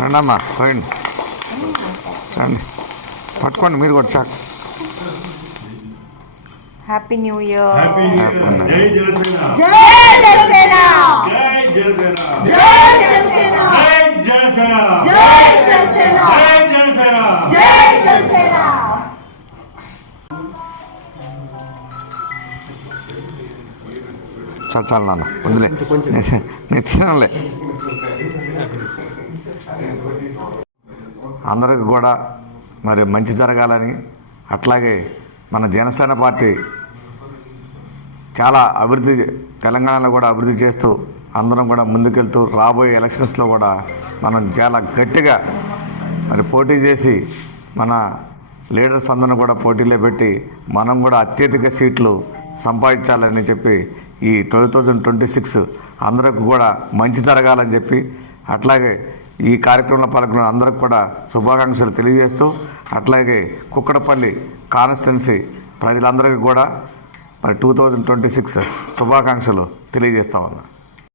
రండమ్మా పోయింది రండి పట్టుకోండి మీరు కూడా చాక్. Happy new year. జై జనసేన. జై జనసేన. జై జనసేన. జై జనసేన. జై జనసేన. జై జనసేన. జై జనసేన. జై జనసేన. చాలు చాలు నాన్న వదిలే నేను తినలే. అందరికి కూడా మరి మంచి జరగాలని, అట్లాగే మన జనసేన పార్టీ చాలా అభివృద్ధి తెలంగాణలో కూడా అభివృద్ధి చేస్తూ అందరం కూడా ముందుకెళ్తూ రాబోయే ఎలక్షన్స్లో కూడా మనం చాలా గట్టిగా మరి పోటీ చేసి మన లీడర్స్ అందరం కూడా పోటీలో పెట్టి మనం కూడా అత్యధిక సీట్లు సంపాదించాలని చెప్పి ఈ 2026 అందరికి కూడా మంచి జరగాలని చెప్పి, అట్లాగే ఈ కార్యక్రమంలో పాల్గొన్న అందరికి కూడా శుభాకాంక్షలు తెలియజేస్తూ, అట్లాగే కుక్కడపల్లి కాన్స్టిట్యున్సీ ప్రజలందరికీ కూడా మరి 2026 శుభాకాంక్షలు తెలియజేస్తా ఉన్నా.